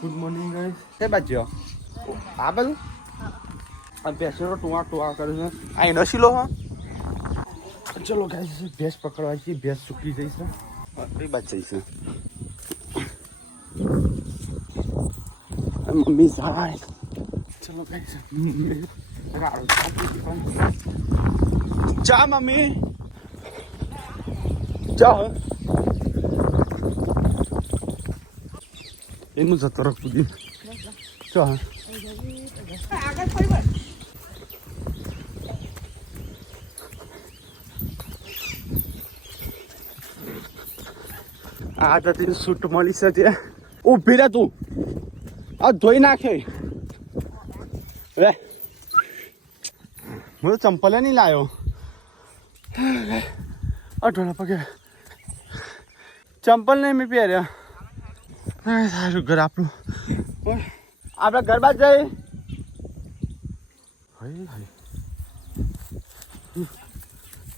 Good morning guys. તે બાજુ આ બાજુ આ ભેંસનો ટુવા કરે છે. આ એનો શીલો હા. ચલો ગાઈસ ભેંસ પકડવા છે. ભેંસ સુકી જઈ છે. એ બાજુ જઈ છે. મમ્મી જાય. ચલો ગાઈસ જા મમ્મી જા. એનું જતો રખ પૂજી ચા આ તો તેની સૂટ મળી છે તે ઊભી રહે તું. આ ધોઈ નાખે રે. હું તો ચંપલ નહીં લાવ્યો. અઢોળા પગે ચંપલ નહીં મેં પહેર્યા. સારું ઘર આપણું આપણે ઘર બાદ જઈ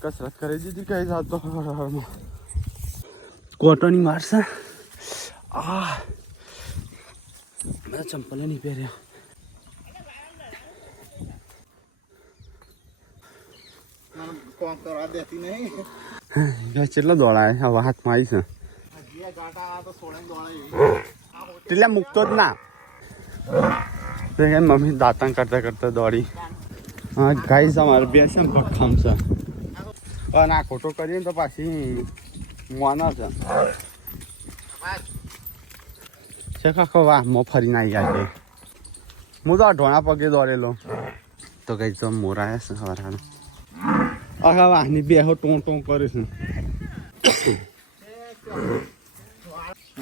કસરત કરી દીધી કઈ જાતો કોટોની મારશે. આ મેં ચંપલ નહીં પહેર્યા. કેટલો દોડાય હવે હાથમાં આવી છે. એટલે મૂકતો જ ના. મમ્મી દાંતણ કરતા કરતા દોડી. હા ગાઈસ અમારે બે છે ને ભખામ છે. અને આ ખોટો કરીએ ને તો પાછી મોના છે. કાકો વાહ મો ફરીને આવી ગયા. હું તો આ ઢોણા પગે દોડેલો તો કઈ તો મોરાયા છે સવારે. આખા વાહની બે ટોં ટોં કરે છે.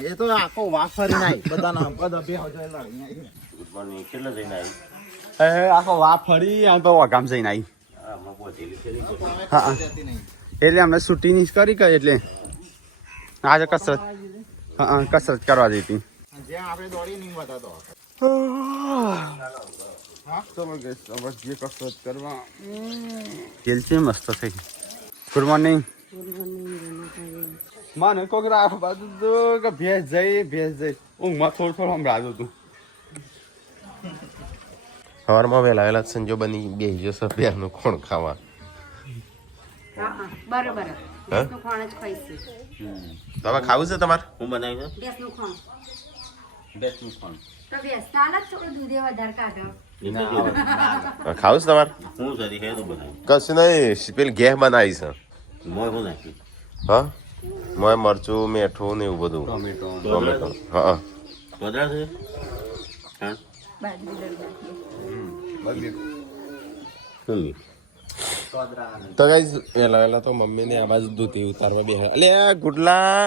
એ તો આખો વાફ ફરી નાઈ બધાના બધા બે આખો વા ફરી તો ગામ જઈને આવી. હા એટલે અમે શૂટિંગ કરી કઈ એટલે આજે કસરત કસરત કરવા જઈ. આપણે દોડી નહીં બતાતો. ચલો ગઈ જે કસરત કરવા તેલ છે મસ્ત થઈ. Good morning. મને કોક રાખ બાજુ તો કે ભેંસ જઈ ઊંઘમાં થોડું સંભળાતું હતું. સવારમાં વહેલા વહેલા સંજો બની બે જશે બેનું કોણ ખાવા. બરોબર તમે ખાવું છે તમારે? હું બનાવી ખાવું છે તમારે? હું સરી હે તો બનાવી કશું નહીં પેલી ગેહ બનાવી છે. મોય હું નાખી હા મોય મરચું મીઠું ને એવું બધું. ટોમેટો હા વધારે છે. હા તો ગાઈસ વહેલા વહેલા તો મમ્મીને આ બાજુ દૂધી ઉતારવા બે. એટલે આ ગુડલા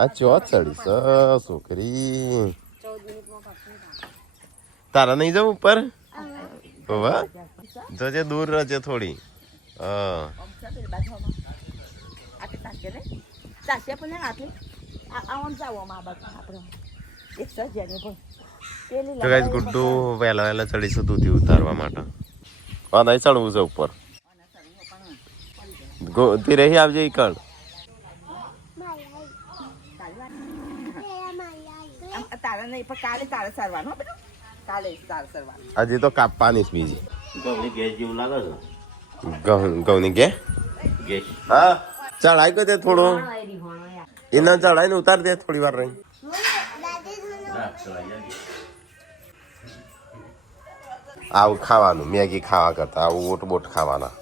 આ ચોથ ચડી છે છોકરી. તારા નહીં જવું ઉપર? વાહ જજે દૂર રહેજે થોડી. હા તો ગાઈસ ગુડ્ડુ વહેલા વહેલા ચડીશું દૂધી ઉતારવા માટે. હા નહીં ચડવું છે ઉપર. ગોતી રહી આવજે ઈકડ. હજી તો કાપવાની જ બીજી. ગેસ જેવું લાગે છે. ઘઉંની ગે ગેસ હા ચડાય કે તે થોડું એના ચડાય ને ઉતાર દે થોડી વાર રહી. આવું ખાવાનું મેગી ખાવા કરતા આવું ઓટ બોટ ખાવાના.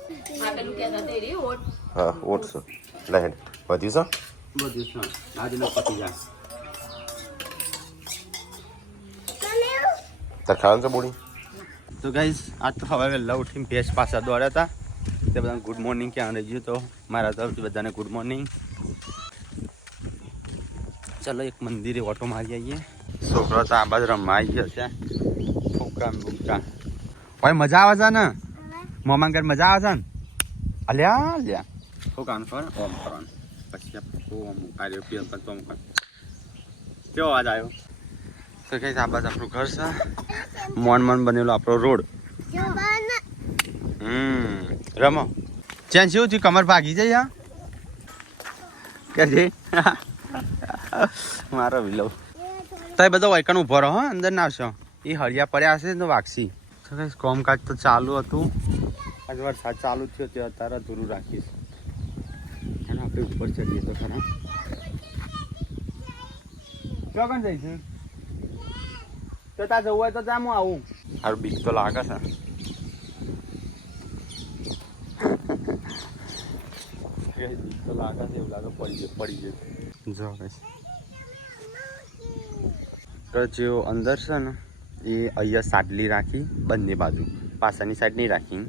હા ઓટ છે લે વધી છે બધું આજે પતી જાય. તાર ખાવાનું છે બોડી. તો ગાઈસ આજ તો હવે વહેલા ઉઠીને ભેંસ પાછા દોડ્યા હતા. તે બધાને ગુડ મોર્નિંગ ક્યાં રહી તો મારા તરફથી બધાને ગુડ મોર્નિંગ. ચલો એક મંદિરે ઓટો મારી આવીએ. છોકરો તો આ બાજુ રમવા આવી ગયો છે. ફૂકા ફૂકા ભાઈ મજા આવે છે ને મોમાં ઘર મજા આવે છે ને. અલ્યા અલ્યા ફૂકાનું ફર ઓમ કરવાનું પછી ઓમ આવ્યો પીએમ કરતો ઓમ કર. કેવો અવાજ આવ્યો? તો કઈ આ બાજુ આપણું ઘર છે. મોન બનેલો આપણો રોડ. રમો ચેન શું થયું? કમર ભાગી જાય કે છે મારો વિલો. તમે બધા વાયકાનું ઉભો રહો અંદર ના આવશો એ હળિયા પડ્યા હશે તો વાગશી કોમકાજ તો ચાલુ હતું આજે વરસાદ ચાલુ થયો તે અત્યારે અધૂરું રાખીશ અને આપણે ઉપર ચડીએ તો ખરા ચોકન જઈશું તો ત્યાં જવું હોય તો ત્યાં હું આવું સારું બીક તો લાગે છે બીક તો લાગે છે એવું લાગે પડી જશે જો તો જેઓ અંદર છે ને એ અહીંયા સાડલી રાખી બંને બાજુ પાછળની સાઈડ નહીં રાખી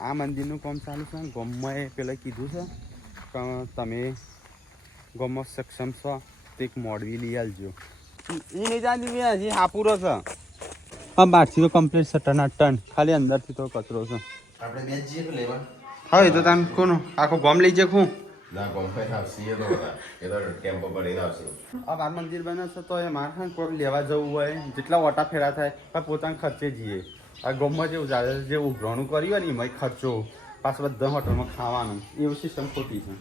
આ મંદિરનું કામ ચાલુ છે ગામમાં પેલા કીધું છે કે તમે ગામમાં સક્ષમ છો તો એક મોડવી લઈ આવજો એ નહીં જાણતી મેં હજી હાપુરો છે હા બહારથી તો કમ્પ્લીટ છે ટન ખાલી અંદરથી તો કચરો છે આપણે બે જઈએ તો લેવા હા એ તો તમે કોનું આખું ગામ લઈ જાય ના ગોમફે આવશે એ તો ટેમ્પો પર આવશે આ બાર મંદિર બને છે તો એ મારે કોઈ લેવા જવું હોય જેટલા ઓટા ફેરા થાય પણ પોતાના ખર્ચે જઈએ આ ગામમાં જેવું જાય જે ઉઘરાણું કર્યું હોય ને એમાં ખર્ચો પાછું બધા હોટલમાં ખાવાનું એવું સિસ્ટમ ખોટી છે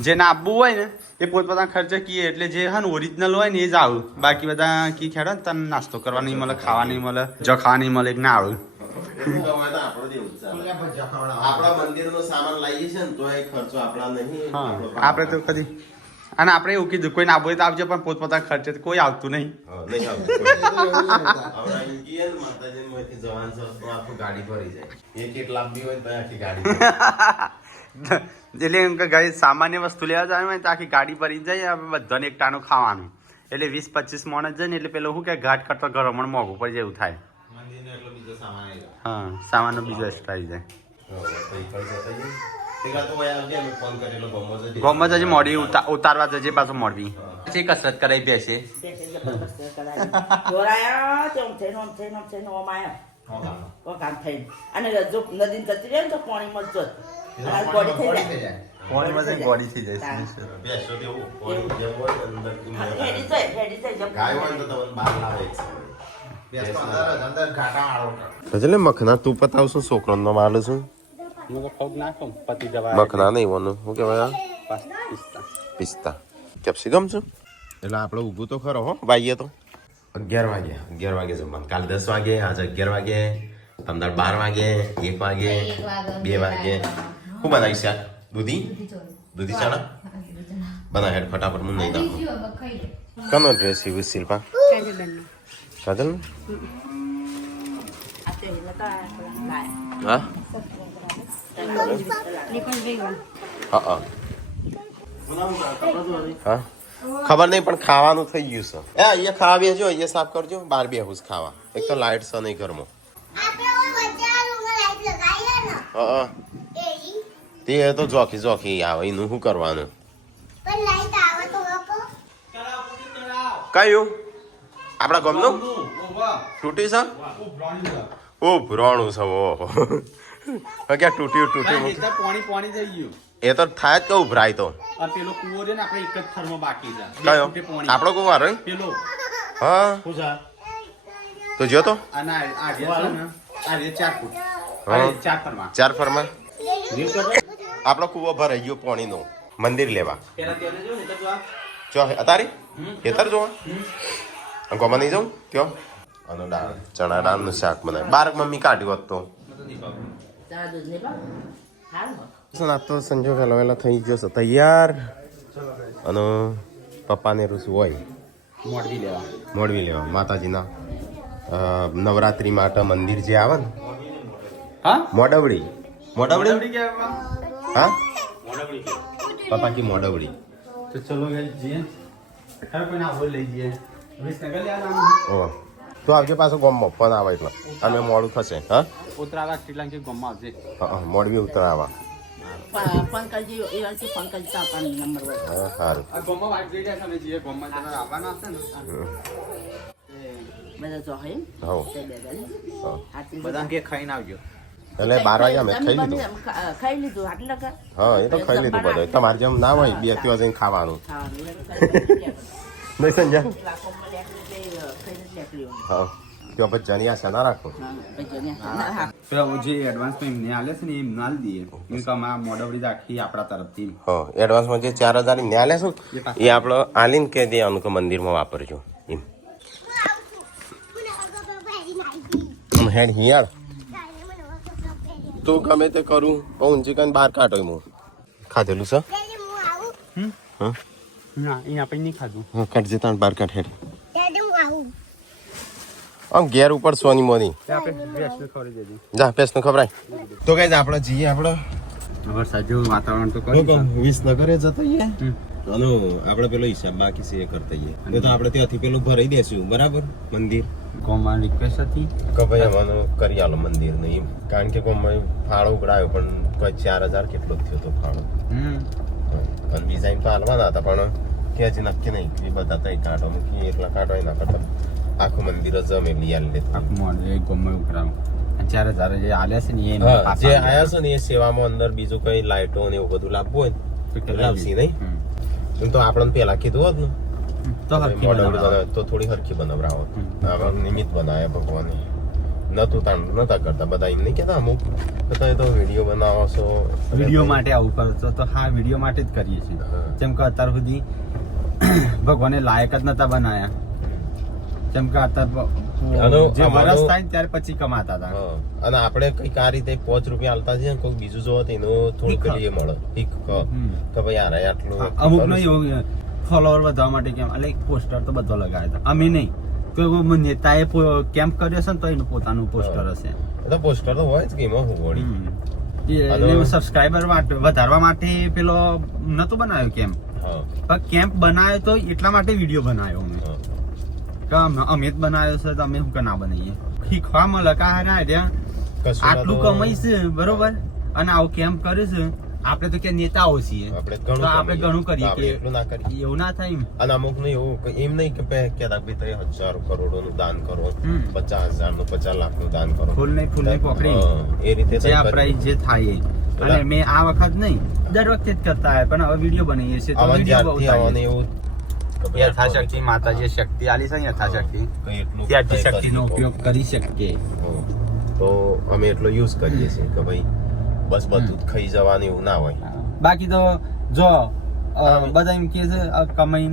જે ના આપવું હોય ને એ પોતપોતાના ખર્ચે કીએ એટલે જે હા ને ઓરિજિનલ હોય ને એ જ આવું બાકી બધા કી ખેડે ને તને નાસ્તો કરવા નહીં મળે ખાવા નહીં મળે ખાવા નહીં મળે ના આવું આપણા મંદિર નો સામાન લાવીએ છે ને તો એ ખર્ચો આપણા નહીં હા આપણે તો કદી અને આપણે એવું કીધું કોઈ ના બોલે તો આવજો પણ પોતપોતાના ખર્ચે કોઈ આવતું નહીં ગાડી ભરી જાય એક લાખ બી હોય તો આખી ગાડી એટલે એમ કે ગાડી સામાન્ય વસ્તુ લેવા જાય હોય તો આખી ગાડી ભરી જાય બધાને એક ટાણું ખાવાનું એટલે 20-25 માણસ જાય ને એટલે પેલું શું કે ઘાટ કરતો ઘરમાં મોંઘું પડી જાય એવું થાય હા સામાનનો બીજો એક્સ્ટ્રા આવી જાય ગોમમાં જજે મોડી ઉતારવા જજે પાછું મોડવી પછી કસરત કરાવી બેસે ગોળી થઈ જાય એટલે મખના તું પતાવશું છોકરો નો માલું છું મખના નહીં વાનું શું કેવાય પિસ્તા કેપ્સિકમ છું એટલે આપણે ઊભું તો ખરો હો વાગીએ તો 11 વાગે જમવાનું કાલે 10 વાગે આજે 11 વાગે તમદાર 12 વાગે 1 વાગે 2 વાગે શું બનાવીશ યાર દૂધી ચણા બના હેડ ફટાફટ હું નહીં દઉં કનો ડ્રેસ યુ શિલ્પા કાજલ હા હા ખબર નહીં પણ ખાવાનું થઈ ગયું છે એ અહીંયા ખાવા બેસજો અહીંયા સાફ કરજો બહાર બેહું ખાવા એક તો લાઈટ છે નહીં ઘરમાં હા તે તો જોખી આવે એનું શું કરવાનું કયું આપણા ગામનું તૂટી છે ઓ ભ્રોણું છે ઓહો ક્યાં તૂટ્યું પાણી થઈ ગયું એ તો થાય જ કે ઉભરાય તો પેલો કુવો છે ને આપણે એક જ થરમાં બાકી છે કયો આપણો કુવા રે પેલો હા તો જો તો આ 4 ફૂટ 4 ફરમાં 4 ફરમાં આપણો કુવો ભરાઈ ગયો પાણીનો મંદિર લેવા ચો અતારી ખેતર જોવા ગોમાં નહીં જાઉં કયો અને દાળ ચણા દાળનું શાક બનાવે બાર મમ્મી કાઢ્યું હોત તો આ તો સંજોગ હલવેલા થઈ ગયો છે તૈયાર અને પપ્પાને રૂસ હોય મોડવી લેવા માતાજીના નવરાત્રી માટે મંદિર જે આવે ને હા મોડવડી હા પપ્પા કી મોડવડી તો ચલો ગાઈસ જીએ હર કોઈ ના બોલ લઈ જઈએ વિસનગર લે ઓ તો આવજો પાછો ગોમમાં ફોન આવે એટલે અમે મોડું થશે હા ઉતરાવા શ્રીલંકા ગોમમાં આવજે હા મોડવી ઉતરાવા પંકલજી એવાથી પંકલજી આપવાનો નંબર હોય હા સારું આ ગોમમાં વાત જઈ જાય તમે જીએ ગોમમાં તમારે આવવાના હશે ને બધા જો હે હો તે બેગલ હાથી બધા કે ખાઈને આવજો એટલે 12 વાગે અમે ખાઈ લીધું આટલા કા હા એ તો ખાઈ લીધું બધું તમારે જેમ ના હોય બે ત્યાં જઈને ખાવાનું નહીં સંજય હા ત્યાં બચ્ચાની આશા ના રાખો. હા, પછી જઈને હા. પેલા જે એડવાન્સમાં એમને આલે છે ને એમ ના દઈએ એમ કે આમાં મોડવડી રાખી આપણા તરફથી હા એડવાન્સમાં જે 4,000 ને આલે છે એ આપણે આલીને કે તે અનુક મંદિરમાં વાપરજો એમ. હેડ હિયાળ તો ગમે તે કરું પણ ઊંચી કઈ બહાર કાઢો હું ખાધેલું છે. હા ના એ આપણે નહીં ખાધું. હા કાઢજે તાણ બહાર કાઢ હેડ. આમ ઘેર ઉપર સોની મોની આપણે ભેંસને ખવડાવી દેજો. જા પેસનું ખબરાય તો કઈ આપણે જઈએ આપણે વરસાદ જેવું વાતાવરણ તો કર્યું વિસનગરે જતો અને આપણે પેલો હિસાબ બાકી છે એ કરતા એ તો આપણે ત્યાંથી પેલું ભરાઈ દેશું બરાબર મંદિર. કોમાં રિક્વેસ્ટ હતી કે ભાઈ અમારું કરી આલો મંદિર ને એમ કારણ કે કોમાં ફાળો ઉઘડાયો પણ કોઈ 4,000 કેટલો થયો તો ફાળો અને બીજા એમ તો હાલવાના હતા પણ કે હજી નક્કી નહીં કે બધા તઈ કાઢો મૂકી એટલા કાઢો એના કરતા આખું મંદિર જ અમે લઈ આલી લેતું. આખું મોડે ગમે ઉકરાવ 4,000 જે આલ્યા છે ને એ હા જે આયા છે ને એ સેવામાં અંદર બીજું કઈ લાઈટો ને એવું બધું લાવવું હોય ને તો લાવશી નહીં એમ તો આપણને પેલા કીધું હોત ને તો હરખી મોડલ બનાવડાવો. બનાવે તો થોડી હરખી બનાવરાવો આપણે નિમિત્ત બનાવ્યા ભગવાને નતું તાણ નતા કરતા બધા એમ નહીં કેતા અમુક તમે તો વિડીયો બનાવો છો વિડીયો માટે આવું કરો છો તો હા વિડીયો માટે જ કરીએ છીએ જેમ કે અત્યાર સુધી ભગવાને લાયક જ નતા બનાયા જેમ કે અત્યારે જે વરસ થાય ને ત્યારે પછી કમાતા હતા હા અને આપણે કઈક આ રીતે 5 રૂપિયા આલતા છે કોઈ બીજું જો તો એનો થોડું પેલી એ મળે ઠીક કે ભાઈ યાર આટલું અમુક નો એવું ફોલોવર વધવા માટે કેમ એટલે પોસ્ટર તો બધો લગાવ્યા હતા અમે નહીં તો નેતાએ કેમ્પ કર્યો છે ને તો એનું પોતાનું પોસ્ટર હશે તો પોસ્ટર તો હોય જ કે એમાં હું વળી સબસ્ક્રાઇબર વધારવા માટે પેલો નતો બનાવ્યો કેમ્પ હા પણ કેમ્પ બનાવ્યો તો એટલા માટે વિડીયો બનાવ્યો અમે કે અમે જ બનાવ્યો છે તો અમે શું કે ના બનાવીએ શીખવા મળે કે આટલું કમાઈ છે બરોબર અને આવું કેમ્પ કર્યું છે આપણે તો કે નેતાઓ છીએ તો આપણે ઘણું કરીએ કે એટલું ના કરીએ એવું ના થાય અને અમુક ને એવું એમ નહીં કે કેતા ભાઈ તમે 1,000 કરોડો નું દાન કરો 50,000 નું 50 લાખ નું દાન કરો ફૂલ નહીં પકડી એ રીતે જે આપણે જે થાય અને મેં આ વખત નહીં દર વખતે જ કરતા હોય પણ હવે વિડીયો બનાવીએ છીએ તો વિડીયો એવું યથાશક્તિ માતાજી શક્તિ આલી છે યથાશક્તિ ત્યાંથી શક્તિનો ઉપયોગ કરી શકીએ તો અમે એટલો યુઝ કરીએ છીએ કે ભાઈ બસ બધું ખાઈ જવાનું એવું ના હોય બાકી તો જો બધા એમ કે છે કમાઈ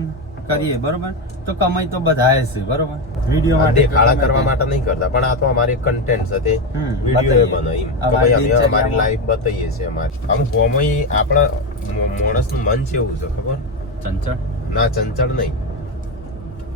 કરીએ બરોબર તો કમાઈ તો બધા છે બરોબર વિડીયો માટે દેખાડા કરવા માટે નહીં કરતા પણ આ તો અમારી કન્ટેન્ટ છે તે વિડીયો બને એમ કે ભાઈ અમે અમારી લાઈફ બતાવીએ છીએ અમારી આમ ગોમય આપણા માણસનું મન છે એવું છે ખબર ચંચળ ના ચંચળ નહીં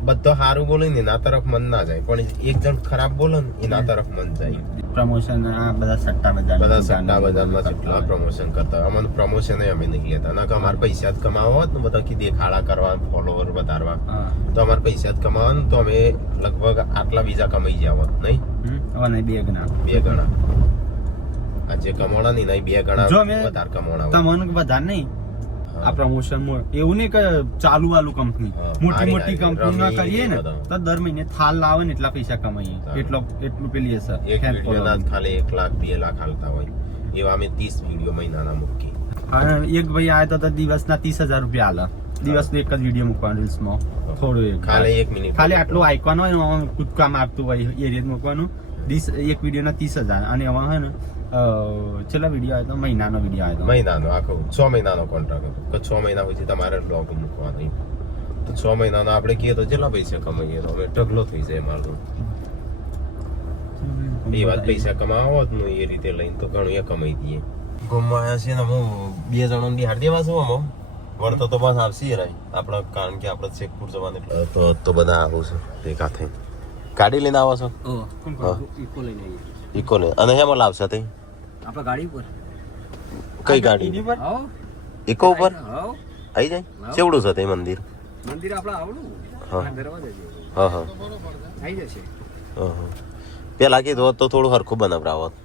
બધો સારું બોલે ને એના તરફ મન ના જાય પણ એક જણ ખરાબ બોલે ને એના તરફ મન જાય પ્રમોશન આ બધા સટ્ટા બધા સટ્ટા બજારમાં જેટલા પ્રમોશન કરતા અમને પ્રમોશન અમે નહીં લેતા ના કે અમારે પૈસા જ કમાવા હોત ને બધા કે દેખાડા કરવા ફોલોવર વધારવા તો અમારે પૈસા જ કમાવા ને તો અમે લગભગ આટલા બીજા કમાઈ ગયા હોત નહીં બે ગણા આ જે કમાણા ને એના 2 ગણા વધારે કમાણા તમને વધારે નહીં આ પ્રમોશન એવું નહીં કે ચાલુ વાળું કંપની મોટી કંપની માં કરીએ ને તો દર મહિને થાલ લાવે ને એટલા પૈસા કમાઈએ એટલું પેલી હશે એક વિડીયો ના ખાલી 1 લાખ 2 લાખ હાલતા હોય એવા અમે 30 વિડીયો મહિનાના મૂકી એક ભાઈ આવ્યો તો દિવસના 30,000 રૂપિયા આલે દિવસનો એક જ વિડીયો મૂકવાનો રીલ્સમાં થોડું ખાલી 1 મિનિટ ખાલી આટલું આઇકોન હોય ને કૂદકા મારતું હોય એ રીતે મૂકવાનું એક વિડીયોના 30,000 અને એમાં હે ને છેલ્લા વિડીયો આવ્યો મહિનાનો વિડીયો આવ્યો મહિનાનો આખો 6 મહિનાનો કોન્ટ્રાક્ટ હતો કે 6 મહિના પછી તમારે બ્લોગ મૂકવાનો તો 6 મહિનાનો આપણે કહીએ તો કેટલા પૈસા કમાઈએ તો અમે ઢગલો થઈ જાય મારો એ વાત પૈસા કમાવો હોત ને એ રીતે લઈને તો ઘણું એ કમાઈ દઈએ ગમાયા છે ને હું 2 જણો બિહાર દેવા છું અમો વળતો તો બસ આવશે રાય આપણે કારણ કે આપણે શેખપુર જવાનું એટલે તો બધા આવું છે ભેગા થઈ ગાડી લઈને આવો છો ઇકો ને અને હેમાં લાવશે તે આપણા ગાડી ઉપર કઈ ગાડી ઇકો ઉપર આવી જાય કેવડું છે તે મંદિર આપણે આવડું હા હા આવી જશે પેલા કીધું હોત તો થોડું હરખું બનાવરાવત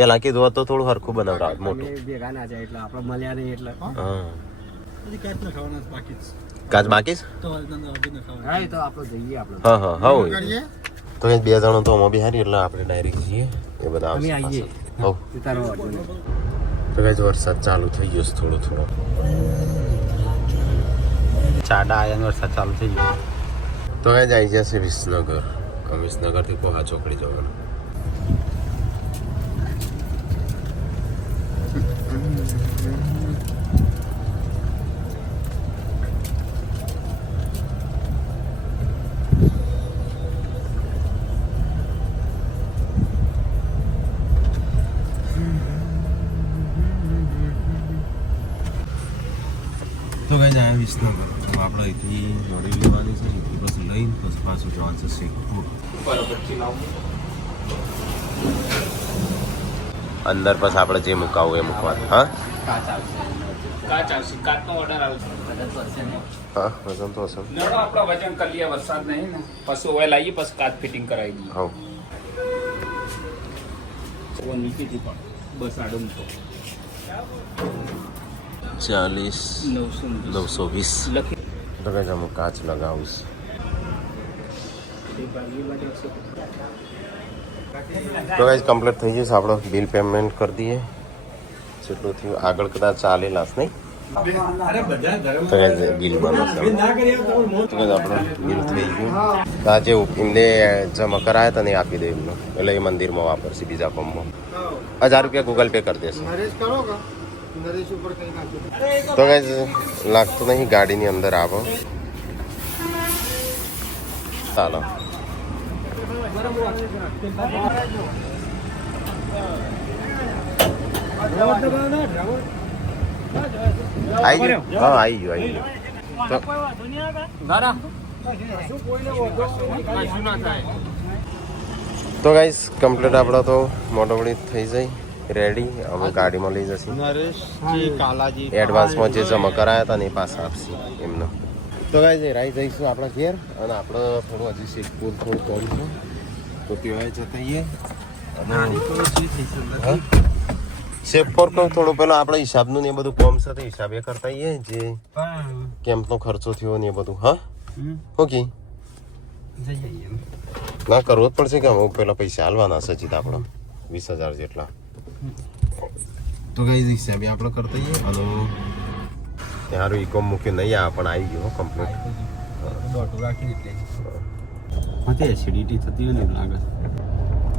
પેલા કીધું હોત તો થોડું હરખું બનાવરાવત મોટું ભેગા ના જાય એટલે આપણે મળ્યા નહીં એટલે હા કાચ બાકી હા એ તો આપણે જઈએ આપણે હા હા હા તો એ 2 જણો તો અમે બિહારી એટલે આપણે ડાયરેક્ટ જઈએ એ બધા અમે આવીએ હો તો ગાઈસ વરસાદ ચાલુ થઈ ગયો છે થોડો ચાડા આયા વરસાદ ચાલુ થઈ ગયો તો ગાઈસ આવી જશે વિસનગર વિસનગરથી કોહા ચોકડી જવાનું. તો કઈ જાય વિસનગર આપણે અહીંથી જોડી લેવાની છે, અહીંથી બસ લઈને પછી પાછું જવાનું છે શેખપુર. અંદર પછી આપણે જે મુકાવું એ મૂકવાનું. હા હા વજન તો હશે. આપણા વજન કરી લઈએ, વરસાદ નહીં ને પછી ઓઇલ આવીએ પછી કાચ ફિટિંગ કરાવી દઈએ. હા નીચેથી પણ બસ આડો મૂકો 40 920 લખી તો કઈ અમુક કાચ લગાવું તો કઈ કમ્પ્લીટ થઈ જશે. આપણો બિલ પેમેન્ટ કરી દઈએ જેટલું થયું. આગળ કદાચ ચાલેલા નહીં તો કઈ બિલ બનો તો કઈ આપણું બિલ થઈ ગયું. તો આજે એમને જમા કરાયા હતા ને એ આપી દે એમનો, એટલે એ મંદિરમાં વાપરશે. બીજા પંપમાં 1000 રૂપિયા ગૂગલ પે કરી દેશે. તો કઈ લાગતું નહીં ગાડીની અંદર આવો. ચાલો આવી ગયું. હા આવી ગયું. તો ગાઈસ કમ્પ્લીટ આપણો તો મોટોવડી થઈ જાય રેડી. હવે ગાડીમાં લઈ જશે. એડવાન્સમાં જે જમા કરાયા હતા ને એ પાછા આપશે એમનો. તો ગાઈસ રાઈ જઈશું આપણા ઘેર. અને આપણે થોડું હજી શેખપુર થોડું કોમ છે તો ત્યાં જતા આવીએ. શેખપુર તો થોડું પેલા આપણે હિસાબનું ને એ બધું કોમ છે તો હિસાબે કરતા આવીએ. જે કેમ્પનો ખર્ચો થયો ને એ બધું. હા ઓકે ના કરવો જ પડશે કે અમુક પેલા પૈસા હાલવાના છે જીત આપણે 20,000 જેટલા. તો કઈ હિસાબે આપણે કરતા આવીએ. અને ત્યાં ઈકોમ મૂકી નહીં આવે પણ આવી ગયો કમ્પ્લીટ. એસિડિટી થતી હોય ને લાગે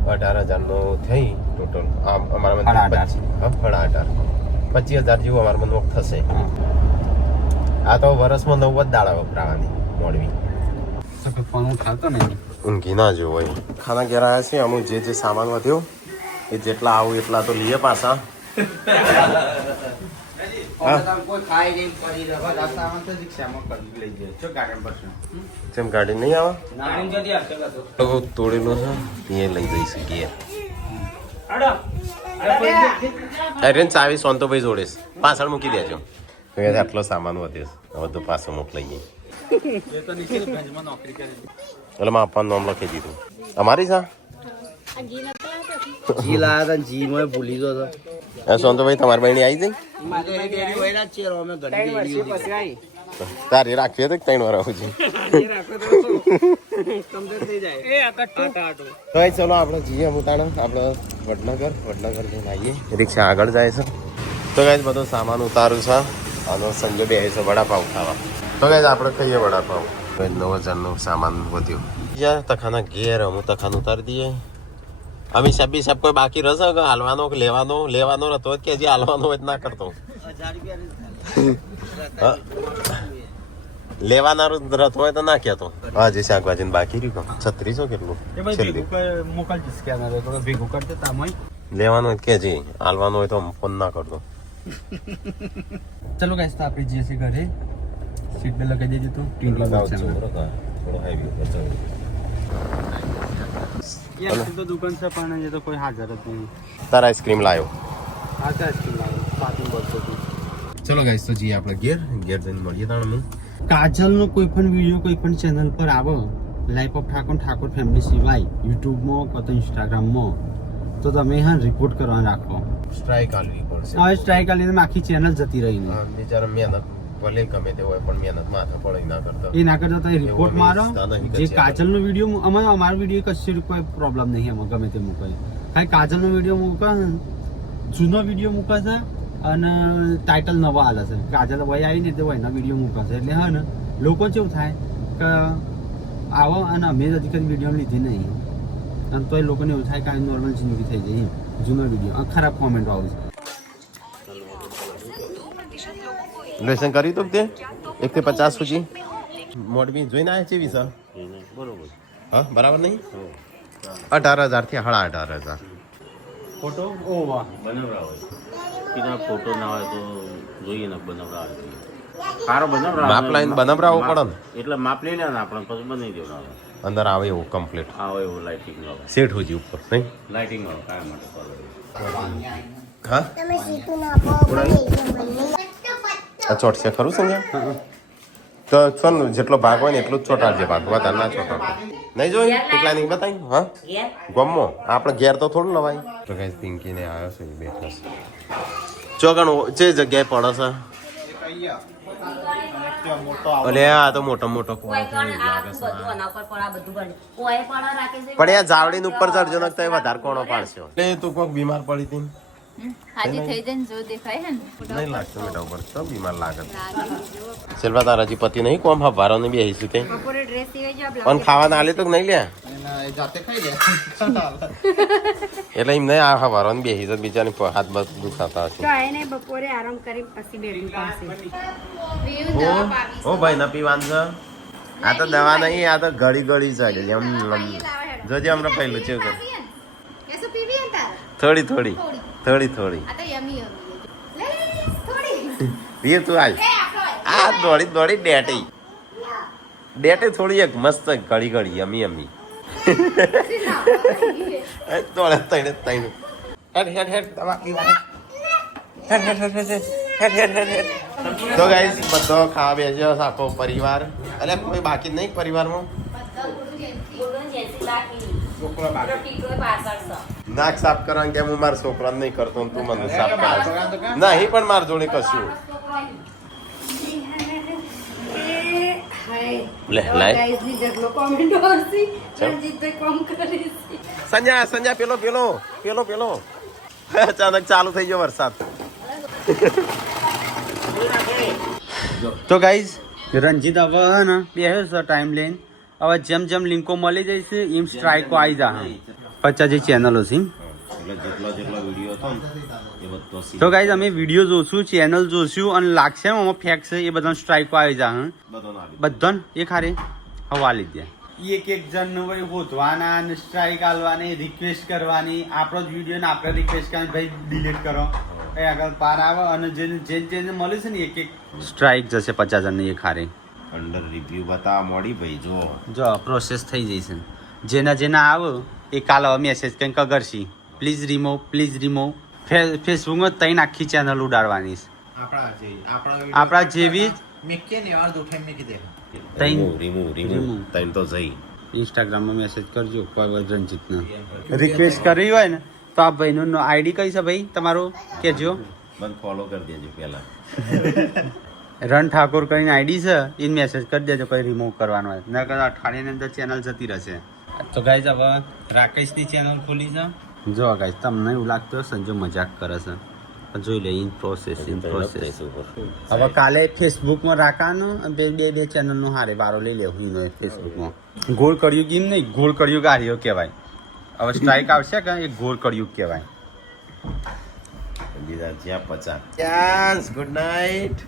18,000 થઈ ટોટલ. અમારા 18,000 25,000 જેવું અમારા મન થશે. આ તો વર્ષમાં 9 જ દાડા વપરાવાની મોડવી. ખાતો ને ઊંઘી ના જેવું હોય. ખાના ઘેર આવ્યા છે. અમુક જે સામાન વધ્યો એ જેટલા આવું એટલા તો લઈએ પાછા. જેમ ગાડી નહીં આવે તોડેલું છે એ લઈ જઈ શકીએ. અરે ચાવી સોનતોભાઈ જોડે પાછળ મૂકી દેજો. આટલો સામાન વધ્યો હવે તો પાછો મોકલાઈએ. એટલે માં આપવાનું નામ લખી દીધું. અમારી સા જી લાયા હતા જી મેં ભૂલી ગયો હતો. સોનતોભાઈ તમારી બહેણી આવી જાય તારી રાખવી હતી 3 વાર આવું છે. તો ચલો આપણે જઈએ મુતાણ આપણે વડનગર જઈને આવીએ. રિક્ષા આગળ જાય છે. તો ગાઈસ બધો સામાન ઉતારું છે. આનો સંજો બે છે વડાપાવ ખાવા. તો ગાઈસ આપણે ખાઈએ વડાપાવ. 9,000નો સામાન વધ્યો. બીજા તખાના ઘેર અમુક તખાન ઉતારી દઈએ. અમે સબ કોઈ બાકી રહેશે કે હાલવાનો કે લેવાનો રહેતો કે હજી હાલવાનો હોય ના કરતો. લેવાના રથ હોય તો ના કહેતો. હા જે શાકભાજી બાકી રહ્યું 3600 કેટલું લેવાનું કે જે હાલવાનું હોય તો ફોન ના કરતો. ચલો ગાઈસ તો આપણે જઈએ છીએ ઘરે. સીટ બેલ્ટ લગાવી દેજો તો થોડો હાઈવે પર તો દુકાન છે પણ એ તો કોઈ હાજર જ નહીં. તારા આઈસ્ક્રીમ લાવ્યો. હા તો આઈસ્ક્રીમ લાવ્યો પાર્કિંગ પડતો હતો. ચલો ગાઈસ તો જઈએ આપણે ઘેર જઈને મળીએ તાણ. કાજલનો કોઈ પણ વિડીયો કોઈ પણ ચેનલ પર આવો લાઈફ ઓફ ઠાકોર ફેમિલી સિવાય યુટ્યુબમાં કાં તો ઇન્સ્ટાગ્રામમાં તો તમે હા રિપોર્ટ કરવા રાખો. સ્ટ્રાઇક આલવી પડશે. હવે સ્ટ્રાઇક આલીને આખી ચેનલ જતી રહી ને બિચારા મહેનત ભલે ગમે તે હોય પણ મહેનત માથે પડે ના કરતા. એ ના કરતા તમે રિપોર્ટ મારો. જે કાજલનો વિડીયો અમારો વિડીયો કશું કોઈ પ્રોબ્લેમ નહીં એમાં ગમે તે મૂકે. ખાલી કાજલનો વિડીયો મૂકે જૂનો વિડીયો મૂકે છે અને ટાઇટલ નવા હાલે છે. કાજલ વય આવી ને તે વયના વિડીયો મૂકે છે એટલે હા ને લોકો કેવું થાય કે આવો અને અમે હજી કદી વિડીયો લીધી નહીં અને તો એ લોકોને એવું થાય કે આ નોર્મલ જિંદગી થઈ જાય એમ જૂનો વિડીયો ખરાબ કોમેન્ટો આવે છે. લેસન કર્યું તું તે 1 થી 50 સુધી મોડવી જોઈને આવ્યા છે વિસા બરોબર. હા બરાબર નહીં 18,000 થી 18,500 ફોટો ઓ વાહ બનાવડાવે કીધા ફોટો ના હોય તો જોઈએ ને બનાવડાવે સારો બનાવડાવે માપ લાઈન બનાવડાવવો પડે ને એટલે માપ લઈ લેવાના આપણે પછી બનાવી દેવડાવે અંદર આવે એવું કમ્પ્લીટ આવે એવું લાઇટિંગ વાળો સેટ હોય ઉપર નહીં લાઇટિંગ વાળો કાયમ માટે કરવો. હા આ ચોટશે ખરું સંજ્ઞા તો છો ને જેટલો ભાગ હોય ને એટલું જ ચોટાડજે ભાગ વધારે ના ચોટાડજો નહીં જોઈ કેટલા નહીં બતાવી હા ગમો આપણે ઘેર તો થોડું લવાય તો કઈ પિંકીને આવ્યો છે બેઠો છે ચોગણ જે જગ્યાએ પડે છે અલે આ તો મોટો મોટો કોણ પણ આ જાવડી ઉપર ચડજો ને તો એ વધારે કોણો પાડશે એટલે તું કોઈક બીમાર પડી હતી હાજી થઈ જાય ને જો દેખાય હે ને નહીં લાગતું બેટા ઉપર તો બીમાર લાગે સેલ્વા તારા હજી પતિ નહીં કોમ હા વારો ને બેહીશું તે બપોરે ડ્રેસ સીવાઈ જાય પણ ખાવા ના લે તો નહીં લે એ જાતે ખાઈ લે એટલે એમ નહીં આ વારો ને બેહી તો બીજાને હાથ બસ દુખાતા હશે તો એને બપોરે આરામ કરી પછી બેડું પાસે ઓ ભાઈ ના પીવાનું છે આ તો દવા નહીં આ તો ગળી ગળી છે એમ જોજે હમણાં પહેલું છે કેસો પીવી હે તાર થોડી થોડી થોડી થોડી આ તો યમી યમી લે થોડી પીએ તું હાલ આ દોડી દોડી ડેટી ડેટી થોડી એક મસ્ત ગળી ગળી યમી યમી દોડે તઈને તઈને હેડ હેડ હેડ દવા પીવા હેડ હેડ હેડ હેડ હેડ હેડ હેડ તો ગાઈસ બધો ખાવા બેસ્યો છે આખો પરિવાર એટલે કોઈ બાકી નહીં પરિવારમાં નાક સાફ કરવાનું કેમ હું મારા છોકરાને નહીં કરતો ને તું મને સાફ કરે નહીં પણ મારા જોડે કશું લે લાય સંજ્ઞા સંજ્ઞા પેલો પેલો પેલો પેલો અચાનક ચાલુ થઈ ગયો વરસાદ તો ગાઈઝ રણજીત હવે હે ને બેહ્યો છે ટાઈમ લઈને હવે જેમ જેમ લિંકો મળી જશે એમ સ્ટ્રાઇકો આવી જા 50 જે ચેનલો છે જેટલો વિડીયો હતો ને એ બધો તો ગાઈઝ અમે વિડીયો જોશું ચેનલ જોશું અને લાગશે ને આમાં ફેક છે એ બધા સ્ટ્રાઇકો આવી જા બધાને એક હારે હવા લીધા એક એક જણ ભાઈ હોતવાના અને સ્ટ્રાઇક આલવાની રિક્વેસ્ટ કરવાની આપણો જ વિડીયો ને આપણે રિક્વેસ્ટ કરવાની ભાઈ ડિલીટ કરો એ આગળ પાર આવે અને જેને મળે છે ને એક એક સ્ટ્રાઇક જશે 50 જણની એક હારે અંડર રિવ્યુ બતાવવા મોડી ભાઈ જો પ્રોસેસ થઈ જશે જેના આવે એ કાલ હવે મેસેજ કંઈક કરશી પ્લીઝ રિમૂવ ફેસબુકમાં તઈને આખી ચેનલ ઉડાડવાની છે આપણા જેવી મેકે ને યાર દુઠે મે કીધે રીમૂવ તૈન તો જઈ ઇન્સ્ટાગ્રામમાં મેસેજ કરજો કોઈ રણજીતને રિક્વેસ્ટ કરવી હોય ને તો આ ભાઈનું આઈડી કઈ છે ભાઈ તમારું કહેજો મને ફોલો કરી દેજો પહેલા રણ ઠાકોર કરીને આઈડી છે એ મેસેજ કરી દેજો કોઈ રિમૂવ કરવાનો હોય નકર અઠવાડિયાની અંદર ચેનલ જતી રહેશે તો ગાઈઝ હવે રાકેશની ચેનલ ખોલી છે જો ગાઈઝ તમને એવું લાગતું હશે જો મજાક કરે છે પણ જોઈ લે ઇન પ્રોસેસ હવે કાલે ફેસબુકમાં રાખવાનું બે ચેનલનું હારે વારો લઈ લેવું ફેસબુકમાં ગોળ કર્યું ગીમ નહીં ગોળ કર્યું ગાડીઓ કહેવાય હવે સ્ટ્રાઇક આવશે કે એ ગોળ કર્યું કહેવાય બીજા જ્યાં 50 ગુડ નાઇટ